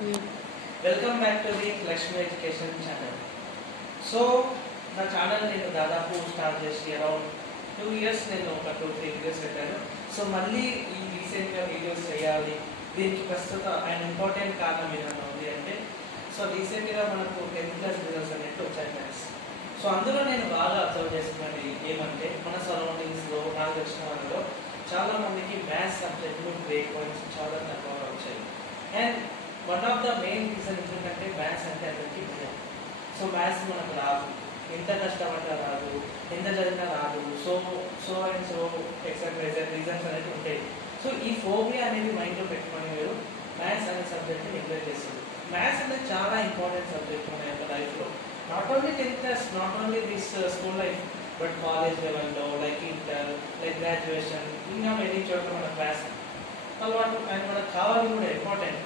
Welcome back to the Lakshmi education channel. So నా channel నేను దాదాపు స్టార్ట్ చేసి అరౌండ్ 2 years, నేను ఒక 2-3 వీడియోస్ పెట్టాను. సో మళ్ళీ ఈ రీసెంట్గా వీడియోస్ చేయాలి, దీనికి ప్రస్తుత అండ్ ఇంపార్టెంట్ కారణం ఏదైనా ఉంది అంటే, సో రీసెంట్గా మనకు 10th క్లాస్ రిజల్ట్స్ అనేవి వచ్చాయి ఫ్రెండ్స్. సో అందులో నేను బాగా అబ్జర్వ్ చేసుకున్నది ఏమంటే, మన సరౌండింగ్స్లో నాకు వచ్చిన వాళ్ళలో చాలా మందికి మ్యాథ్స్ సబ్జెక్టులు బ్రేక్ పాయింట్స్ చాలా తక్కువగా వచ్చాయి. And one of the main reason ఏంటంటే మ్యాథ్స్ అంటే అందరికీ భయం. సో మ్యాథ్స్ మనకు రాదు, ఎంత కష్టపడ్డా రాదు, ఎంత చదివినా రాదు, so and so etcetera reasons అనేవి ఉంటాయి. సో ఈ ఫోబియా అనేది మైండ్లో పెట్టుకొని మీరు మ్యాథ్స్ అనే సబ్జెక్ట్ని నెగ్లెక్ట్ చేస్తుంది. మ్యాథ్స్ అనేది చాలా ఇంపార్టెంట్ సబ్జెక్ట్ మన యొక్క లైఫ్లో. Not only 10th class, not only this school life, but college లెవెల్లో, లైక్ ఇంటర్, లైక్ గ్రాడ్యుయేషన్, ఇంకా మెనీ చోట్ల మన క్లాస్ అలవాటు అండ్ మనకు కావాలి కూడా ఇంపార్టెంట్.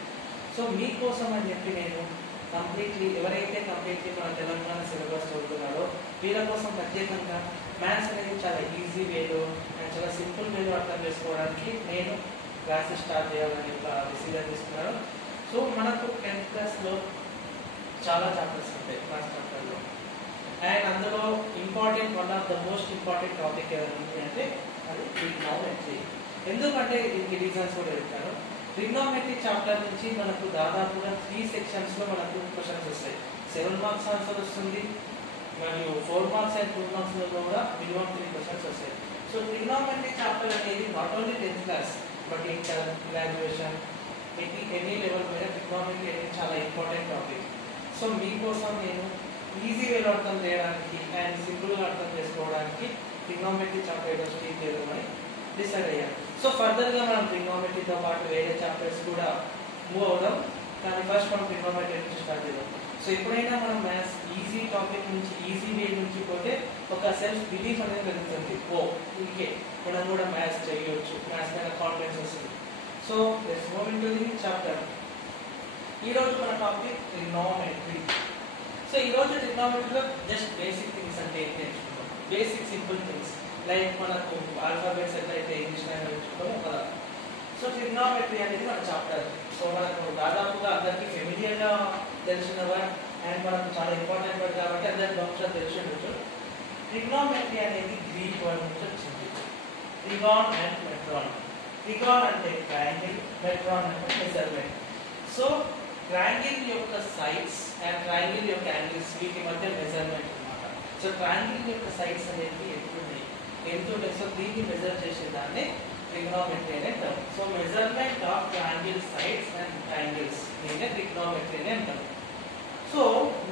సో మీకోసం అని చెప్పి నేను కంప్లీట్లీ ఎవరైతే కంప్లీట్లీ మన తెలంగాణ సిలబస్ చదువుతున్నారో వీళ్ళ కోసం ప్రత్యేకంగా మ్యాథ్స్ అనేది చాలా ఈజీ వేలో అండ్ చాలా సింపుల్ వేలో అర్థం చేసుకోవడానికి నేను క్లాసెస్ స్టార్ట్ చేయాలని ఒక డిసిజన్ తీసుకున్నాను. సో మనకు 10th క్లాస్లో చాలా చాప్టర్స్ ఉంటాయి క్లాస్ చాప్టర్లో, అండ్ అందులో important one of the most important topic ఏదైనా ఉంది అంటే అది ట్రిగ్నోమెట్రీ. ఎందుకంటే దీనికి రీజన్స్ కూడా చెప్తాను. ట్రిగ్నోమెట్రీ చాప్టర్ నుంచి మనకు దాదాపుగా 3 సెక్షన్స్లో మనకు క్వశ్చన్స్ వస్తాయి. 7 మార్క్స్ ఆన్సర్ వస్తుంది, మరియు 4 మార్క్స్ అండ్ 2 మార్క్స్లో కూడా మినిమం 3 క్వశ్చన్స్ వస్తాయి. సో ట్రిగ్నోమెట్రీ చాప్టర్ అనేది not only 10th class but inter, graduation, any level మీద ట్రిగ్నోమెట్రీ అనేది చాలా ఇంపార్టెంట్ టాపిక్. సో మీకోసం నేను ఈజీ వేలో అర్థం చేయడానికి అండ్ సింపుల్గా అర్థం చేసుకోవడానికి ట్రిగ్నోమెట్రీ చాప్టర్ ఏదో స్టీచ్ చేద్దామని డిసైడ్ అయ్యాను. సో ఫర్దర్గా మనం ట్రిగ్నోమెట్రీతో పాటు వేరే చాప్టర్స్ కూడా మూవ్ అవుదాం, కానీ ఫస్ట్ మనం ట్రిగ్నోమెట్రీ నుంచి స్టార్ట్ చేద్దాం. సో ఎప్పుడైనా మనం మ్యాథ్స్ ఈజీ టాపిక్ నుంచి, ఈజీ వే నుంచి పోతే ఒక సెల్ఫ్ బిలీఫ్ అనేది పెరుగుతుంది. ఇంకే మనం కూడా మ్యాథ్స్ చేయవచ్చు, మ్యాథ్స్ మీద కాన్ఫిడెన్స్ వస్తుంది. So let's move into the chapter. ఈరోజు మన టాపిక్ ట్రిగ్నోమెట్రీ. సో ఈరోజు ట్రిగ్నోమెట్రీలో జస్ట్ బేసిక్ థింగ్స్ అంటే ఏంటి నేర్చుకుంటాం. బేసిక్ సింపుల్ థింగ్స్ లైక్ మనకు ఆల్ఫాబెట్స్ ఎట్లయితే ఇంగ్లీష్ లాంగ్వేజ్ నేర్చుకుంటామో కదా. సో ట్రిగ్నోమెట్రీ అనేది మన చాప్టర్. సో మనకు దాదాపుగా అందరికీ ఫెమిలియర్గా తెలిసిన వర్డ్ అండ్ మనకు చాలా ఇంపార్టెంట్ వర్డ్ కాబట్టి అందరికి బహుశా తెలిసి ఉండొచ్చు. ట్రిగ్నోమెట్రీ అనేది గ్రీక్ వర్డ్ నుంచి వచ్చింది, ట్రిగాన్ అండ్ మెట్రాన్. ట్రిగాన్ అంటే ట్రయాంగిల్, మెట్రాన్ అంటే మెజర్మెంట్. సో ట్రయాంగిల్ యొక్క సైడ్స్ అండ్ ట్రయాంగిల్ యొక్క యాంగిల్స్ వీటి మధ్య మెజర్మెంట్ అన్నమాట. సో ట్రయాంగిల్ యొక్క సైడ్స్ అనేది ఎంత ఉంటాయి, సో దీన్ని మెజర్ చేసేదాన్ని ట్రిగ్నోమెట్రీ అనే అంటారు. So measurement of triangle sides and angles దీన్ని ట్రిగ్నోమెట్రీ అని అంటారు. సో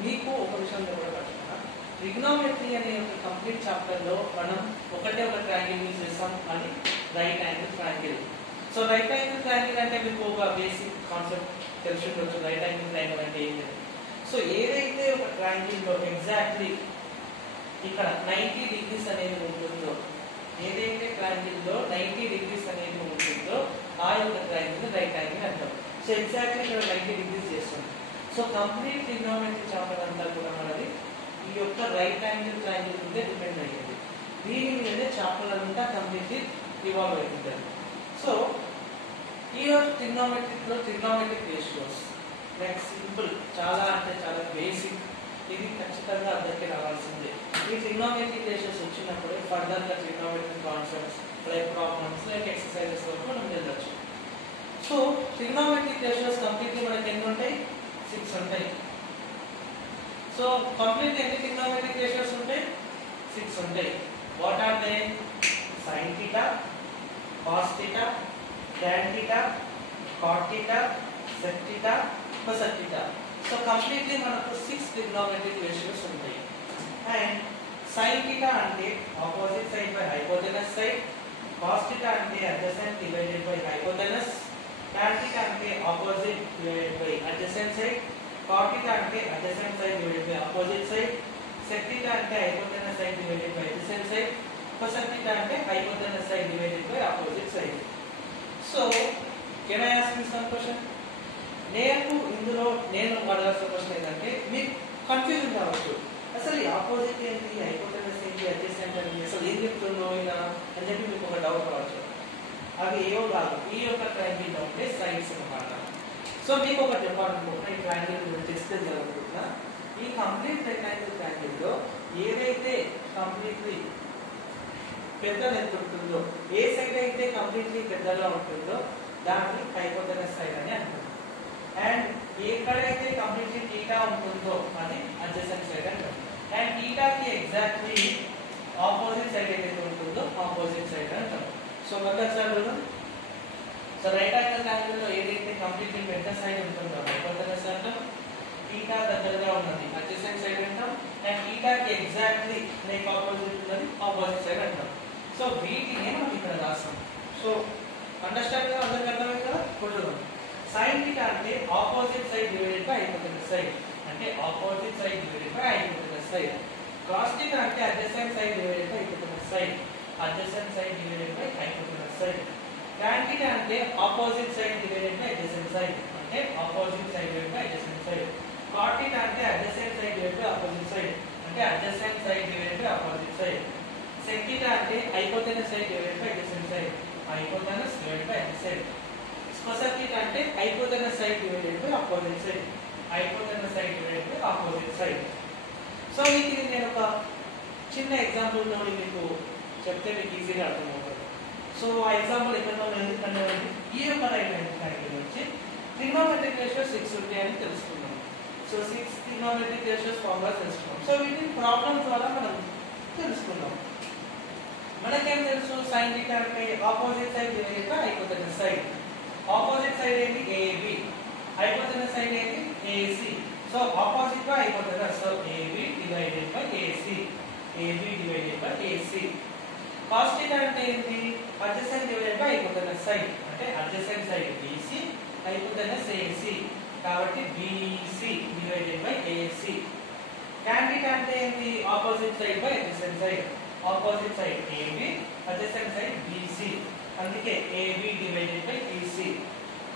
మీకు ఒక విషయం కూడా పట్టుకున్నా, ట్రిగ్నోమెట్రీ అనే ఒక కంప్లీట్ చాప్టర్లో మనం ఒకటే ఒక ట్రయాంగిల్ యూజ్ చేస్తాం, అది right angle triangle. So right angle triangle అంటే మీకు ఒక బేసిక్ కాన్సెప్ట్ తెలిసి ఉండొచ్చు. రైట్ యాంగిల్ ట్రయాంగిల్ అంటే ఏం లేదు. సో ఏదైతే ఒక ట్రయాంగిల్లో ఎగ్జాక్ట్లీ ఇక్కడ 90 degrees అనేది ఉంటుందో, ఏదైతే ట్రయాంగిల్లో 90 degrees అనేది ఉంటుందో ఆ యొక్క ట్రయాంగిల్ రైట్ యాంగిల్ అంటాం. సో ఎగ్జాక్ట్లీ ఇక్కడ 90 degrees చేస్తుంది. సో కంప్లీట్ ట్రిగ్నోమెట్రీ చాప్టర్ అంతా కూడా మనది ఈ యొక్క రైట్ యాంగిల్ ట్రయాంగిల్ మీద డిపెండ్ అయ్యింది. దీని మీదనే చాప్టర్ అంతా కంప్లీట్లీ ఇవాల్వ్ అవుతుంది. సో ఈరోజు ట్రిగ్నోమెట్రీలో ట్రిగ్నోమెట్రిక్ రేషియోస్ లైక్ సింపుల్, చాలా అంటే చాలా బేసిక్, ఇది ఖచ్చితంగా అందరికీ రావాల్సిందే. ఈ ట్రిగ్నోమెట్రిక్ రేషియోస్ వచ్చినప్పుడు ఫర్దర్గా trigonometric concepts like problems like exercises వరకు మనం వెళ్ళచ్చు. సో ట్రిగ్నోమెట్రిక్ రేషియోస్ కంప్లీట్లీ మనకి ఎన్ని ఉంటాయి? 6 ఉంటాయి. సో కంప్లీట్ ఎన్ని ట్రిగ్నోమెట్రిక్ రేషియోస్ ఉంటాయి? 6 ఉంటాయి. What are they? Sine theta, cos theta, tan theta, cot theta, sec theta, cosec theta. So completely మనకు 6 trigonometric ratios ఉంటాయి. And sin theta అంటే opposite side by hypotenuse side, cos theta అంటే adjacent divided by hypotenuse, tan theta అంటే opposite divided by adjacent side, cot theta అంటే adjacent side divided by opposite side, sec theta అంటే hypotenuse side divided by adjacent side, cosec theta అంటే hypotenuse side divided by opposite side. So, can I ask you some question? ఇందులో నేను అడగాల్సిన question ఏంటంటే మీకు confusion కావచ్చు, అసలు ఈ ఆపోజిట్ ఏంటి, హైపోటెనస్ ఏంటి, అడ్జసెంట్ ఏంటి, అసలు ఏం చెప్తుందో ఇలా అని చెప్పి మీకు ఒక డౌట్ కావచ్చు. అవి ఏవో కాదు, ఈ యొక్క ట్రయాంగిల్లో ఉండే సైడ్స్ అన్నమాట. సో మీకు ఒకటి చెప్పాలనుకుంటున్నా, ఈ ట్రయాంగిల్ గురించి ఎక్స్ప్లెయిన్ చేయాలనుకుంటున్నా. ఈ కంప్లీట్ రెక్టాంగిల్ ట్రయాంగిల్ లో ఏదైతే కంప్లీట్లీ పెద్ద లెంత్ ఉంటుందో, ఏ సైడ్ అయితే కంప్లీట్లీ పెద్దగా ఉంటుందో దాన్ని హైపోటెనస్ సైడ్ అని అంటారు. అండ్ ఎక్కడైతే కంప్లీట్లీ థీటా ఉంటుందో అది అడ్జసెంట్ సైడ్ అంటారు. అండ్ థీటాకి ఎగ్జాక్ట్లీ ఆపోజిట్ సైడ్ ఏదైతే ఉంటుందో ఆపోజిట్ సైడ్ అంటారు. సో ఒకసారి సో రైట్ యాంగిల్ ట్రయాంగిల్ లో ఏదైతే కంప్లీట్లీ పెద్ద సైడ్ ఉంటుందో హైపోటెనస్ అంటాం, థీటా దగ్గరగా ఉన్నది అడ్జసెంట్ సైడ్ అంటాం, అండ్ థీటాకి ఎగ్జాక్ట్లీ లైక్ ఆపోజిట్ ఉన్నది ఆపోజిట్ సైడ్ అంటాం. సో వీటిని మనం ఇక్కడ రాస్తాం. సో అండర్స్టాండ్ గా అందరికి అర్థమైంది కదా. కొట్టుదాం. sin theta అంటే opposite side divided by hypotenuse side, అంటే opposite side divided by hypotenuse side. cos theta అంటే adjacent side divided by hypotenuse side, adjacent side divided by hypotenuse side. tan theta అంటే opposite side divided by adjacent side, అంటే opposite side divided by adjacent side. cot theta అంటే adjacent side divided by opposite side, అంటే adjacent side divided by opposite side. sec theta అంటే hypotenuse side divided by adjacent side, hypotenuse divided by adjacent side. cosec theta అంటే hypotenuse side divided by opposite side, hypotenuse side divided by opposite side. So ఇది నేను ఒక చిన్న example తోటి మీకు చెప్తే మీకు ఈజీగా అర్థమవుతుంది. సో ఆ ఎగ్జాంపుల్ ఎక్కడో ఎందుకంటే ఈ యొక్క రైట్ యాంగిల్ ట్రయాంగిల్ నుంచి ట్రిగ్నోమెట్రిక్ రేషియోస్ 6 ఉంటాయని తెలుసుకున్నాం. సో 6 ట్రిగ్నోమెట్రిక్ రేషియోస్ ఫార్ములా తెలుసుకున్నాం. సో వీటిని ప్రాబ్లమ్ ద్వారా మనం తెలుసుకున్నాం. మనకేం తెలుసు, sin theta అంటే opposite side divided by hypotenuse side. Opposite side ఏంటి AB, హైపోటెనస్ సైడ్ ఏంటి AC. So opposite by hypotenuse, so AB divided by AC, AB divided by AC. cos theta అంటే ఏంటి, adjacent divided by hypotenuse side, అంటే adjacent side BC, hypotenuse AC, కాబట్టి BC divided by AC. tan theta అంటే ఏంటి, opposite side by adjacent side, opposite side AB, adjacent side BC, అందుకే AB divided by BC.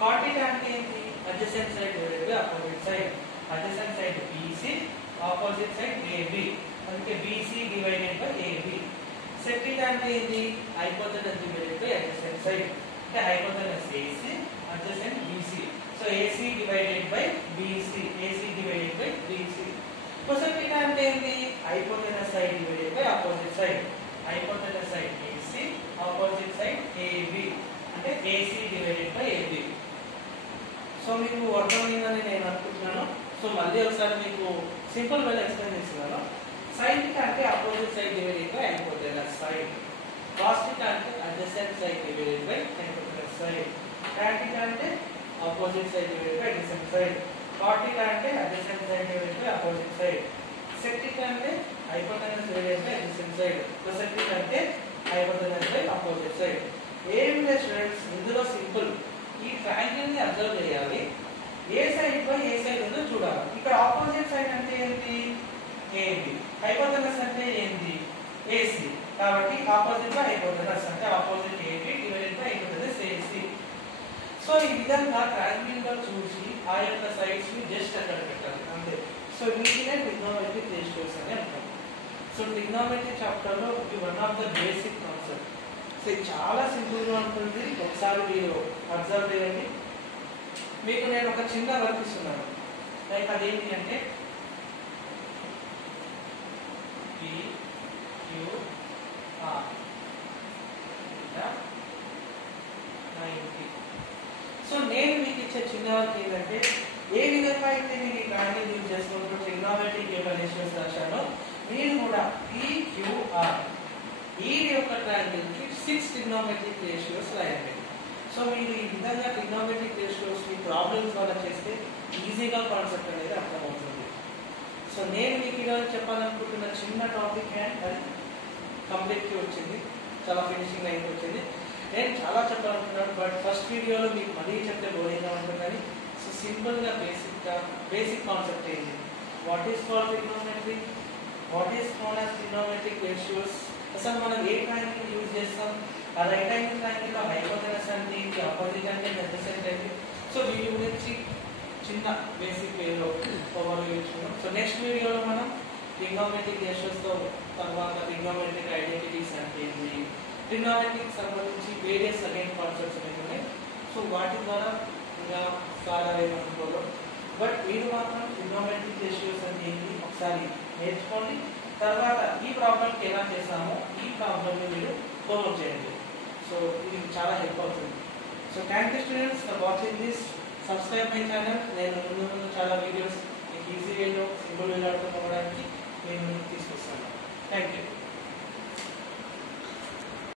cot theta అంటే ఏంటి, adjacent side divided by opposite side, adjacent side BC, opposite side AB, అందుకే BC divided by AB. sec theta అంటే ఏంటి, hypotenuse divided by adjacent side, అంటే hypotenuse AC, adjacent BC, so AC divided by BC, AC divided by BC. cosec theta అంటే ఏంటి, hypotenuse side divided by opposite side, hypotenuse side AC, opposite side AB, అంటే AC divided by AB. So మీకు అర్థమైందని నేను అనుకుంటున్నాను. So మళ్ళీ ఒకసారి మీకు సింపుల్ వేలో ఎక్స్ప్లెయిన్ చేస్తున్నాను. sin theta అంటే opposite side divided by hypotenuse side, cos theta అంటే adjacent side divided by hypotenuse side, tan theta అంటే opposite side divided by adjacent side, cot theta అంటే adjacent side divided by opposite side, sec theta అంటే hypotenuse divided by adjacent side, cosec theta అంటే hypotenuse by opposite side. ఏం లేదు students, ఇందులో simple ఈ triangle ని observe చేయాలి, ఏ side by A side ఉందో చూడాలి. ఇక్కడ ఆపోజిట్ సైడ్ అంటే ఏంటి, AB, హైపోటెనస్ అంటే ఏంటి, AC, కాబట్టి ఆపోజిట్ బై హైపోటెనస్ అంటే opposite AB divided by hypotenuse AC. So ఈ విధంగా ట్రయాంగిల్ గా చూసి ఆ యొక్క సైడ్స్ ని జస్ట్ అక్కడ పెట్టాలి అంతే. సో వీటినే ట్రిగ్నోమెట్రిక్ రేషియోస్ అని అంటాం. సో ట్రిగ్నోమెట్రీ చాప్టర్ లో ఇది one of the basic concept. So ఇది చాలా సింపుల్ గా ఉంటుంది, ఒకసారి మీరు అబ్జర్వ్ చేయండి. మీకు నేను ఒక చిన్న వర్క్ ఇస్తున్నాను, లైక్ అదేంటి అంటే PQR 90. సో నేను మీకు ఇచ్చే చిన్న వర్క్ ఏంటంటే, ఏ విధంగా అయితే నేను ఈ ట్రయాంగిల్ యూజ్ చేసుకుంటూ ట్రిగ్నోమెట్రిక్ యొక్క రేషియోస్ రాశానో మీరు కూడా PQR ఈ యొక్క ట్రయాంగిల్ కి 6 ట్రిగ్నోమెట్రిక్ రేషియోస్ రాయండి. సో మీరు ఈ విధంగా ట్రిగ్నోమెట్రిక్ రేషియోస్ మీ ప్రాబ్లమ్స్ ద్వారా చేస్తే ఈజీగా కాన్సెప్ట్ అనేది అర్థమవుతుంది. సో నేను మీకు ఈరోజు చెప్పాలనుకుంటున్న చిన్న టాపిక్ అండ్ అది కంప్లీట్కి వచ్చింది, చాలా ఫినిషింగ్ లైన్కి వచ్చింది. నేను చాలా చెప్పాలనుకున్నాను, బట్ ఫస్ట్ వీడియోలో మీకు మళ్ళీ చెప్తే బోరింగ్గా ఉంటుందని. సో సింపుల్గా బేసిక్ కాన్సెప్ట్ ఏంటి, what is called trigonometry, what is called as trigonometric ratios, అసలు మనం ఏ ట్రయాంగిల్ యూజ్ చేస్తాం, ఆ రైట్ యాంగిల్ ట్రయాంగిల్ లో హైపోటెనస్ అంటే ఏంటి, ఆపోజిట్ అంటే అడ్జసెంట్ ఏంటి. సో వీటి గురించి చిన్న బేసిక్ వేలో ఓవర్వ్యూ ఇచ్చుకున్నాం. సో నెక్స్ట్ వీడియోలో మనం ట్రిగ్నోమెట్రిక్ రేషియోస్ తో తర్వాత ట్రిగ్నోమెట్రిక్ ఐడెంటిటీస్ అంటే ఏంటి, ట్రిగ్నోమెట్రిక్ సంబంధించి వేరియస్ అగైన్ కాన్సెప్ట్స్ అనేవి ఉన్నాయి. సో వాటి ద్వారా ఇంకా స్కాలర్ ఏమనుకోరు. బట్ మీరు మాత్రం ట్రిగ్నోమెట్రిక్ రేషియోస్ అంటే ఏంటి ఒకసారి నేర్చుకోండి. తర్వాత ఈ ప్రాబ్లంకి ఎలా చేస్తామో ఈ ప్రాబ్లమ్ని మీరు ఫాలో చేయండి. సో ఇది చాలా హెల్ప్ అవుతుంది. So thank you students for watching this. Subscribe my channel. నేను ముందు చాలా వీడియోస్ మీకు ఈజీ వేలో సింపుల్ వేలో అర్థం అవ్వడానికి నేను తీసుకొస్తాను. Thank you.